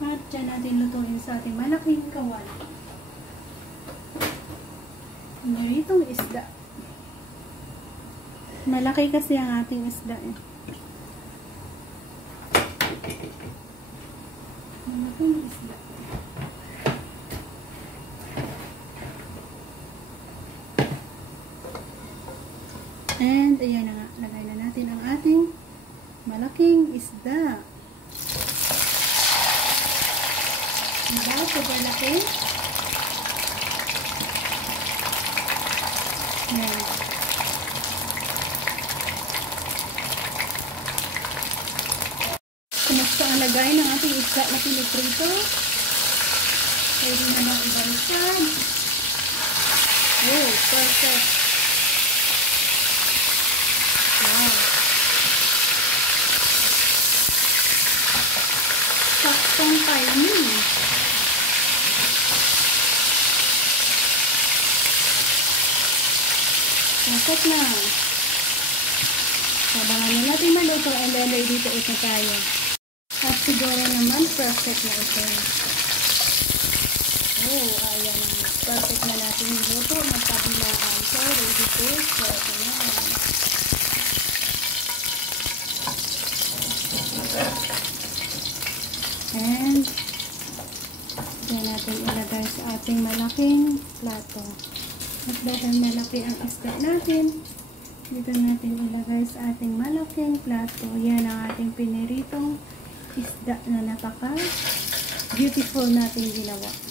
At dyan natin lutuin sa ating malaking kawali. Naritong isda. Malaki kasi ang ating isda eh. Malaking isda. And ayan na nga, lagay na natin ang ating malaking isda. Diba? Super laki. Ayan. Kumusta ang lagay ng ating isda na piniprito? Pwede na bang ibalikan? Oh, perfect. Wow. Saktong timing. Perfect na. Sabangan na natin maluto and then ready to eat na tayo. At siguro naman perfect na ito. Oh, ayan na. Perfect na natin yung luto. Magkabilaan. So, ready to serve na. And yan natin ilagay sa ating malaking plato. At dahil malaki ang isda natin, dito natin ilagay sa ating malaking plato. Yan ang ating piniritong isda na napaka beautiful natin ginawa.